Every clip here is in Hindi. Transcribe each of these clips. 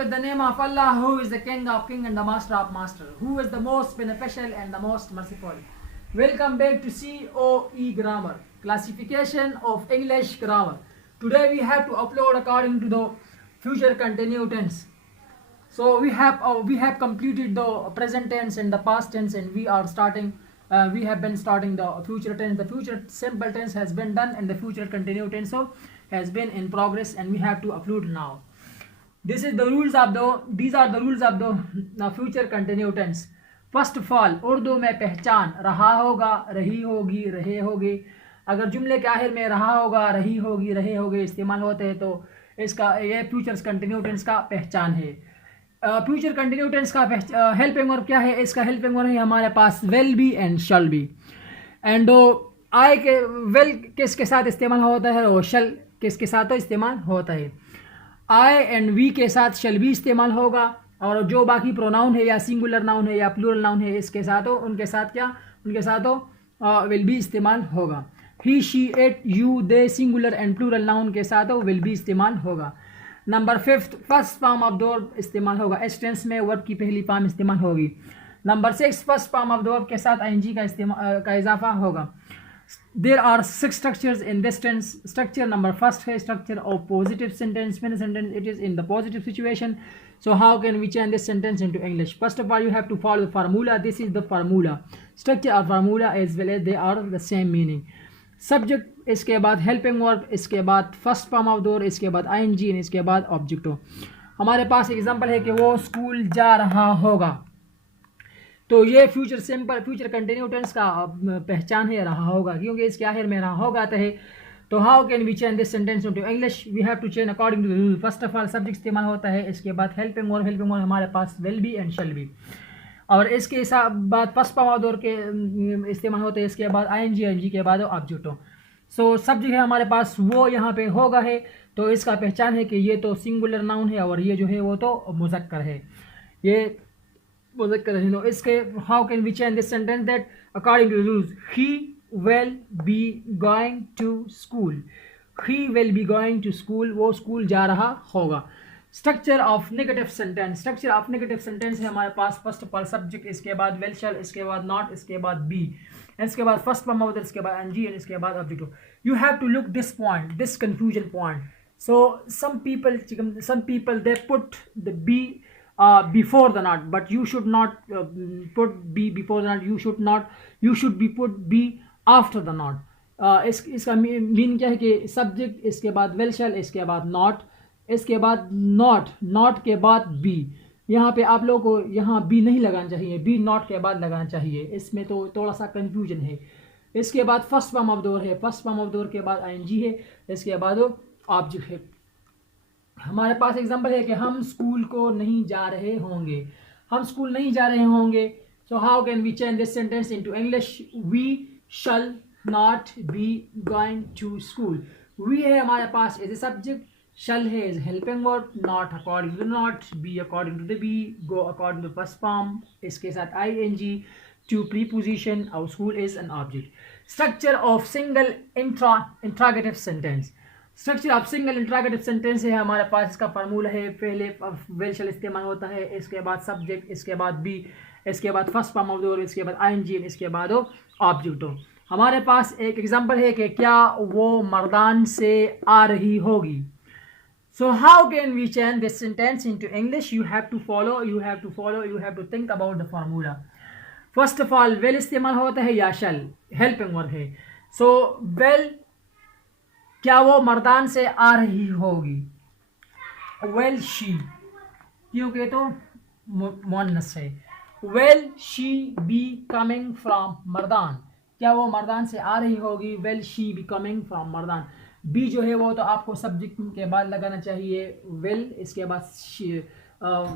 with the name of Allah, who is the King of King and the Master of Master, who is the most beneficial and the most merciful. Welcome back to COE Grammar, Classification of English Grammar. Today we have to upload according to the future continuous tense. So we have completed the present tense and the past tense, and we have been starting the future tense. The future simple tense has been done and the future continuous tense has been in progress, and we have to upload now. These are the rules of the future continuous tense. First of all Urdu में पहचान रहा होगा, रही होगी, रहे होगे। अगर जुमले के आखिर में रहा होगा, रही होगी, रहे होगे इस्तेमाल होते हैं तो इसका ये फ्यूचर्स कंटिन्यू टेंस का पहचान है। फ्यूचर कंटिन्यू टेंस का हेल्पिंग वर्ब क्या है? इसका हेल्पिंग वर्ब है हमारे पास will be and shall be. And I के विल किसके साथ इस्तेमाल होता है और शल किसके साथ इस्तेमाल होता है? आई एंड वी के साथ शल भी इस्तेमाल होगा, और जो बाकी प्रोनाउन है या सिंगुलर नाउन है या प्लूरल नाउन है इसके साथ उनके साथ विल बी इस्तेमाल होगा। He, she, it, you, they singular and plural noun के साथ विल बी इस्तेमाल होगा। Number 5 first form of the verb इस्तेमाल होगा। एस टेंस में वर्ब की पहली फॉर्म इस्तेमाल होगी। Number 6 first form of the verb के साथ आईएनजी का इजाफा होगा। There are 6 structures in this tense. Structure number first है structure of positive sentence. When a sentence it is in the positive situation, so how can we change this sentence into English? First of all, you have to follow the formula. This is the formula. Structure और formula as well as they are the same meaning. Subject, इसके बाद helping verb, इसके बाद first form of the verb, इसके बाद ing, इसके बाद object। हमारे पास एग्जाम्पल है कि वो स्कूल जा रहा होगा, तो ये फ्यूचर कंटिन्यू टेंस का पहचान है रहा होगा, क्योंकि इसके आखिर में रहा होगा तो है। तो how can we change this sentence into English? We have to change according to the rule. First of all subject इस्तेमाल होता है, इसके बाद हेल्पिंग वर्ब हमारे पास will be and shall be, और इसके बाद first form of the verb के इस्तेमाल होते हैं, इसके बाद आईएनजी के बाद ऑब्जेक्ट। सो सब्जेक्ट है हमारे पास वो यहाँ पे होगा है, तो इसका पहचान है कि ये तो सिंगुलर नाउन है और ये जो है वो तो मुज़क्कर है, ये मुज़क्कर है। तो इसके how can we change this sentence that according to rules? He will be going to school, he will be going to school, वो स्कूल जा रहा होगा। Structure of negative sentence, structure of negative sentence है हमारे पास फर्स्ट ऑफ ऑल सब्जेक्ट, इसके बाद विल शैल, इसके बाद नॉट, इसके बाद बी, इसके बाद फर्स्ट फॉर्म ऑफ द, इसके बाद एनजी एंड इसके बाद object. You have to look this point, this confusion point. So some people they put the be before the not, but you should not put b before the not, you should be put b after the not. इसका मीन क्या है कि सब्जेक्ट, इसके बाद वेल शैल, इसके बाद नॉट, इसके बाद नॉट के बाद बी। यहाँ पे आप लोगों को यहाँ बी नहीं लगाना चाहिए, बी नॉट के बाद लगाना चाहिए, इसमें तो थोड़ा सा कंफ्यूजन है। इसके बाद first form of the verb है, first form of the verb के बाद आईएनजी है, इसके बाद ऑब्जेक्ट है। हमारे पास एग्जांपल है कि हम स्कूल को नहीं जा रहे होंगे, हम स्कूल नहीं जा रहे होंगे। So how can we change this sentence into English? We shall not be going to school. We है हमारे पास एज ए सब्जेक्ट, शल है as helping verb, not according to not, be according to the be, go according to first form, इसके साथ आईएनजी, टू प्रीपोजिशन, और school is an object. Structure of single interrogative sentence, structure of single interrogative sentence है हमारे पास, इसका फार्मूला है पहले विल शैल इस्तेमाल होता है, इसके बाद सब्जेक्ट, इसके बाद बी, इसके बाद first form of the verb, इसके बाद आईएनजी, इसके बाद ऑब्जेक्ट। हमारे पास एक एग्जांपल है कि क्या वो मर्दान से आ रही होगी। So how can we change this sentence into English? You have to think about the formula. First of all will इस्तेमाल होता है या शैल, हेल्पिंग वर्ब है। सो विल, क्या वो मर्दान से आ रही होगी? वेल शी, क्योंकि तो मुअन्नस है। Well she be coming from Mardan, क्या वो मर्दान से आ रही होगी? Well she be coming from Mardan. Be जो है वो तो आपको सब्जेक्ट के बाद लगाना चाहिए, वेल, इसके बाद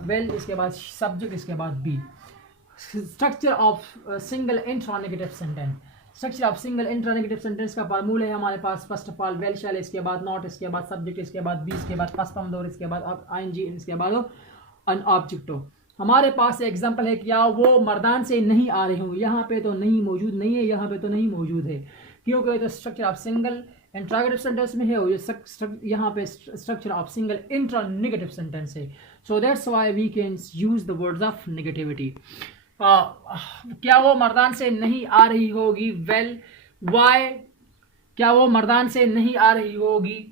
वेल, इसके बाद सब्जेक्ट, इसके बाद be. Structure of single interrogative sentence, structure of single interrogative sentence का फार्मूला है हमारे पास first of all well shall, इसके बाद नॉट, इसके बाद सब्जेक्ट, इसके बाद बी, इसके बाद फर्स्ट फॉर्म दो, इसके बाद आईएनजी, इसके बाद अन ऑब्जेक्ट। हमारे पास एग्जांपल है क्या वो मर्दान से नहीं आ रहे होंगे, यहाँ पे तो नहीं मौजूद नहीं है, यहाँ पे तो नहीं मौजूद है, क्योंकि तो structure of single interrogative sentence में है, और ये यहाँ पे structure of single interronegative sentence है. So that's why we can use the words of negativity. क्या वो मर्दान से नहीं आ रही होगी? Well, why? क्या वो मर्दान से नहीं आ रही होगी?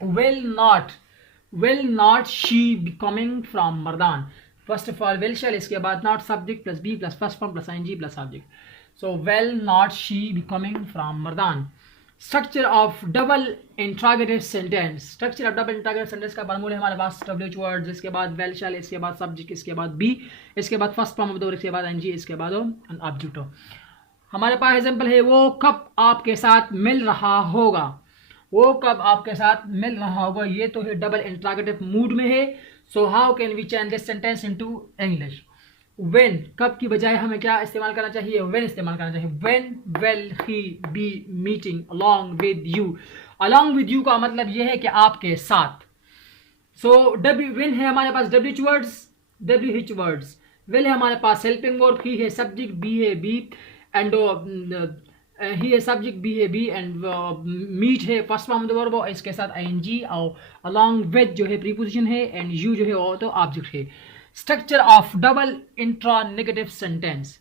will not she be coming from Mardan? First of all will shall, इसके बाद not subject plus be plus first form plus ing plus object. So will not she be coming from Mardan. Structure of double interrogative sentence. Structure of double interrogative sentence का फॉर्मूला है हमारे पास WH वर्ड्स, इसके बाद will shall, इसके बाद सब्जेक्ट, इसके बाद be, इसके बाद first form of the verb, इसके बाद ing, इसके बाद ऑब्जेक्ट. हमारे पास एग्जांपल है, वो कब आपके साथ मिल रहा होगा. वो कब आपके साथ मिल रहा होगा, ये तो है डबल इंट्रोगेटिव मूड में है. So how can we change this sentence into English? When, कब की बजाय हमें क्या इस्तेमाल करना चाहिए? व्हेन इस्तेमाल करना चाहिए. When will he be meeting along with you? Along with you का मतलब ये है कि आपके साथ. सो व्हेन है हमारे पास WH वर्ड्स. विल है हमारे पास हेल्पिंग वर्ब, ही है सब्जेक्ट, बी है बी एंड ही है सब्जेक्ट, बी है बी एंड मीट है first form of the verb, इसके साथ ing, और अलोंग विद जो है प्रीपोजिशन है, एंड यू जो है वो तो ऑब्जेक्ट है. Structure of double interronegative sentence.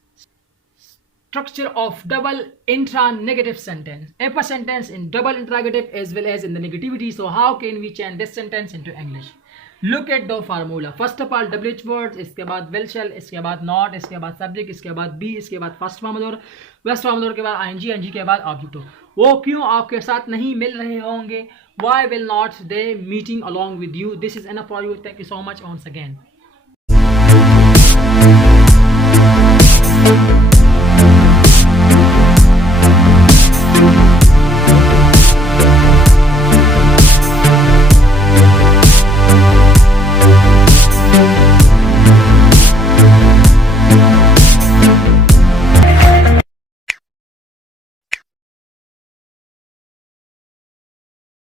Structure of double intra-negative sentence. If a sentence in double interrogative as well as in the negativity, so how can we change this sentence into English? Look at the formula. First of all, WH words, इसके बाद will shall, इसके बाद not, इसके बाद subject, इसके बाद be, इसके बाद first form और last form के बाद ing के बाद object. वो क्यों आपके साथ नहीं मिल रहे होंगे? Why will not they meeting along with you? This is enough for you. Thank you so much once again.